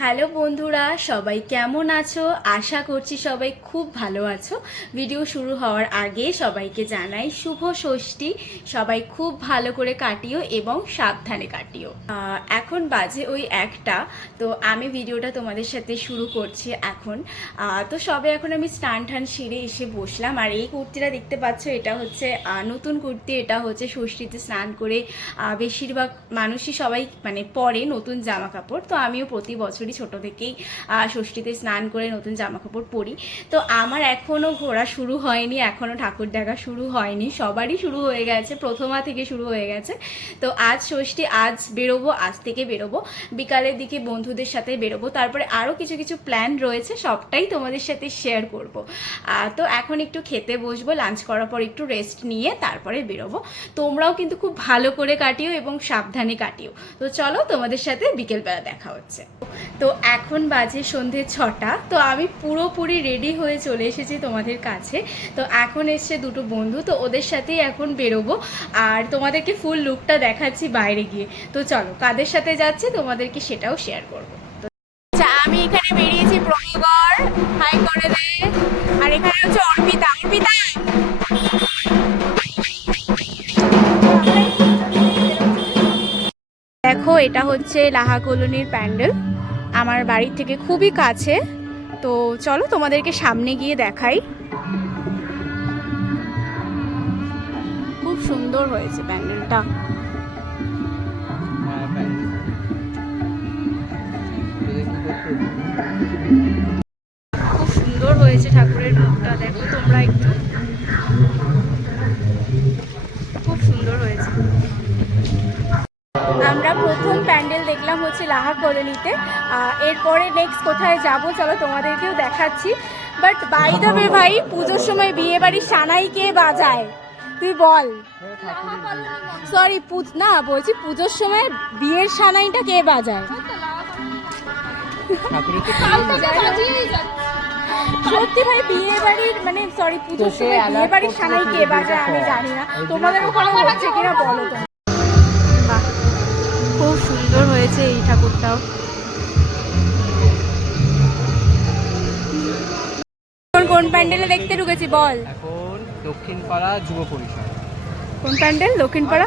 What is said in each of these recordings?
Hello বন্ধুরা, সবাই কেমন আছো? আশা করছি সবাই খুব ভালো আছো। ভিডিও শুরু হওয়ার আগে সবাইকে জানাই শুভ ষষ্ঠী। সবাই খুব ভালো করে কাটিও এবং সাবধানে কাটিও। এখন বাজে ওই একটা, তো আমি ভিডিওটা তোমাদের সাথে শুরু করছি এখন। তো সবে এখন আমি স্নান টান সেরে এসে বসলাম। আর এই কুর্তিটা দেখতে পাচ্ছ, এটা হচ্ছে নতুন কুর্তি। এটা হচ্ছে ষষ্ঠীতে স্নান করে বেশিরভাগ মানুষই সবাই মানে পরে নতুন জামা কাপড়। তো আমিও প্রতি বছরই ছোট থেকেই ষষ্ঠীতে স্নান করে নতুন জামা কাপড় পরি। তো আমার এখনও ঘোরা শুরু হয়নি এখনও ঠাকুর দেখা শুরু হয়নি। সবারই শুরু হয়ে গেছে, প্রথমা থেকে শুরু হয়ে গেছে। তো আজ ষষ্ঠী, আজ বেরোবো, আজ থেকে বেরোবো। বিকালের দিকে বন্ধুদের সাথে বেরোবো। তারপরে আরও কিছু কিছু প্ল্যান রয়েছে, সবটাই তোমাদের সাথে শেয়ার করব। তো এখন একটু খেতে বসবো লাঞ্চ করার পর একটু রেস্ট নিয়ে তারপরে বেরোবো। তোমরাও কিন্তু খুব ভালো করে কাটিও এবং সাবধানে কাটিও। তো চলো তোমাদের সাথে বিকেলবেলা দেখা হচ্ছে। তো এখন বাজে সন্ধে ছটা তো আমি পুরোপুরি রেডি হয়ে চলে এসেছি তোমাদের কাছে। তো এখন এসছে দুটো বন্ধু তো ওদের সাথেই এখন বেরোবো। আর তোমাদেরকে ফুল লুকটা দেখাচ্ছি বাইরে গিয়ে। তো চলো কাদের সাথে যাচ্ছে তোমাদেরকে সেটাও শেয়ার করব। তো আচ্ছা আমি এখানে বেরিয়েছি প্রভুগড় হাই করে দে। আর এখানে হচ্ছে অর্পিতা অর্পিতা! দেখো এটা হচ্ছে লাহা কলোনির প্যান্ডেল। আমার বাড়ির থেকে খুবই কাছে। তো চলো তোমাদেরকে সামনে গিয়ে দেখাই। খুব সুন্দর হয়েছে প্যান্ডেলটা। খুব সুন্দর হয়েছে ঠাকুরের রূপটা, দেখো তোমরা একটু। প্যান্ডেল হচ্ছে লাহা কলোনিতে। এরপরে নেক্সট কোথায় যাব চলো তোমাদেরকেও দেখাচ্ছি। বাট বাই ওয়ে ভাই পুজোর সময় বিয়ে বাড়ি সানাই কে বাজায়? তুই বল। সরি না বলছি পুজোর সময় বিয়ের সানাইটা কে বাজায়? সত্যি ভাই বিয়ে বাড়ির মানে সরি পুজোর সময় বিয়ে বাড়ির সানাই কে বাজায় আমি জানি না। তোমাদের ওখানে হচ্ছে কিনা বলো খুব সুন্দর হয়েছে এই ঠাকুরটাও। কোন কোন প্যান্ডেলে দেখতে ঢুকেছি বল। এখন দক্ষিণ পাড়া যুব পরিষদ। কোন প্যান্ডেল? দক্ষিণপাড়া?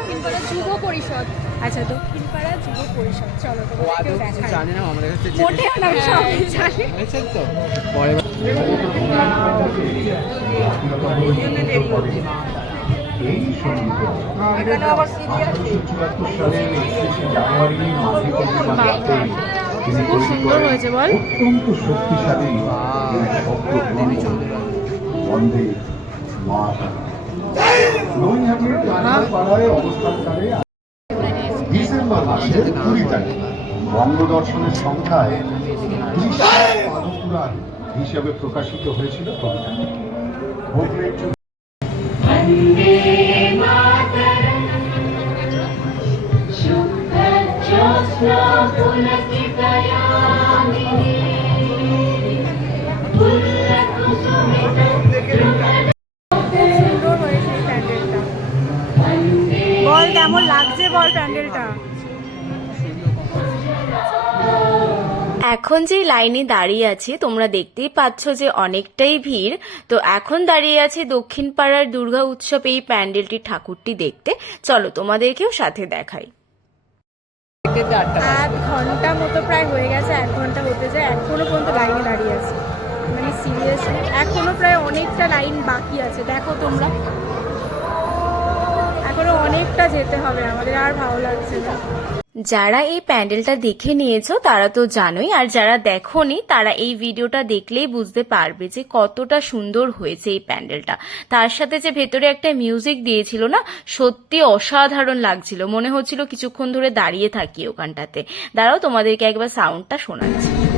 যুব পরিষদ। আচ্ছা দক্ষিণপাড়া যুব পরিষদ। চলো জানে না আমাদের কাছে মোটে না সবই জানি। তো? পরে এই সংগীত চুয়াত্তর সালে একত্রিশে জানুয়ারি মাঘী রাতে তিনি তৈরি করেন অত্যন্ত শক্তিশালী শব্দ গ্রন্থ বন্দে নৈহাটির কাঁচরাপাড়ায় অবস্থানকালে ডিসেম্বর মাসের কুড়ি তারিখ। বঙ্গদর্শনের সংখ্যায় হিসেবে প্রকাশিত হয়েছিল কবিতাটি। এখন যে লাইনে দাঁড়িয়ে আছি, তোমরা দেখতেই পাচ্ছ যে অনেকটাই ভিড়। তো এখন দাঁড়িয়ে আছি দক্ষিণ পাড়ার দুর্গা উৎসব এই প্যান্ডেলটি ঠাকুরটি দেখতে। চলো তোমাদেরকেও সাথে দেখাই। আধ ঘণ্টা মতো প্রায় হয়ে গেছে, এক ঘণ্টা হতে যায়, এখনও পর্যন্ত লাইনে দাঁড়িয়ে আছে। মানে সিরিয়াসলি এখনও প্রায় অনেকটা লাইন বাকি আছে। দেখো তোমরা। যেতে হবে, আমাদের আর ভালো লাগছে না। যারা এই প্যান্ডেলটা দেখে নিয়েছো, তারা তো জানোই, আর যারা দেখোনি, তারা এই ভিডিওটা দেখলেই বুঝতে পারবে যে কতটা সুন্দর হয়েছে এই প্যান্ডেলটা। তার সাথে যে ভেতরে একটা মিউজিক দিয়েছিল না, সত্যি অসাধারণ লাগছিল। মনে হচ্ছিল কিছুক্ষণ ধরে দাঁড়িয়ে থাকি ওখানটাতে। দাঁড়াও, তোমাদেরকে একবার সাউন্ডটা শোনাচ্ছি।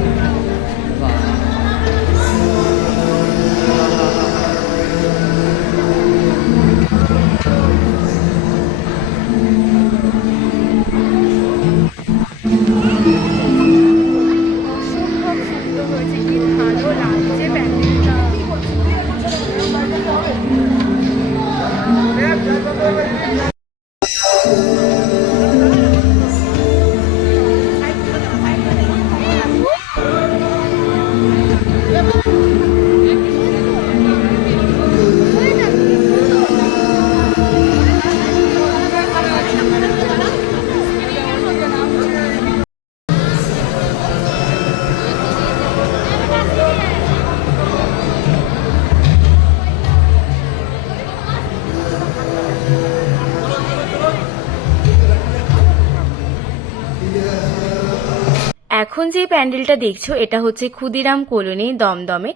এখন যে প্যান্ডেলটা দেখছ, এটা হচ্ছে ক্ষুদিরাম কলোনি দমদমে।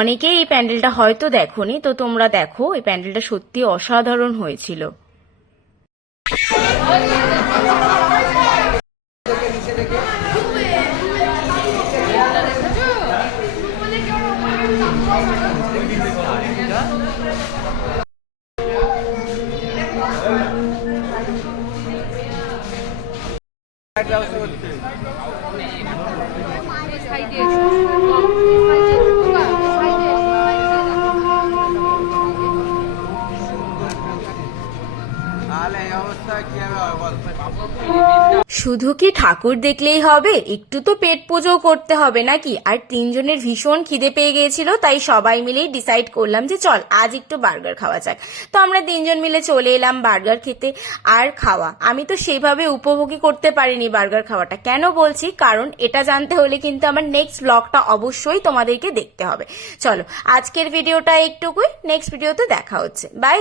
অনেকেই এই প্যান্ডেলটা হয়তো দেখোনি, তো তোমরা দেখো, এই প্যান্ডেলটা সত্যি অসাধারণ হয়েছিল। এসো সাইডে শুধু কি ঠাকুর দেখলেই হবে? একটু তো পেট পুজো করতে হবে নাকি? আর তিনজনের ভীষণ খিদে পেয়ে গিয়েছিল, তাই সবাই মিলেই ডিসাইড করলাম যে চল, আজ একটু বার্গার খাওয়া যাক। তো আমরা তিনজন মিলে চলে এলাম বার্গার খেতে আর খাওয়া। আমি তো সেইভাবে উপভোগী করতে পারিনি বার্গার খাওয়াটা। কেন বলছি? কারণ এটা জানতে হলে কিন্তু আমার নেক্সট ব্লগটা অবশ্যই তোমাদেরকে দেখতে হবে। চলো, আজকের ভিডিওটা একটুকুই নেক্সট ভিডিওতে দেখা হচ্ছে। বাই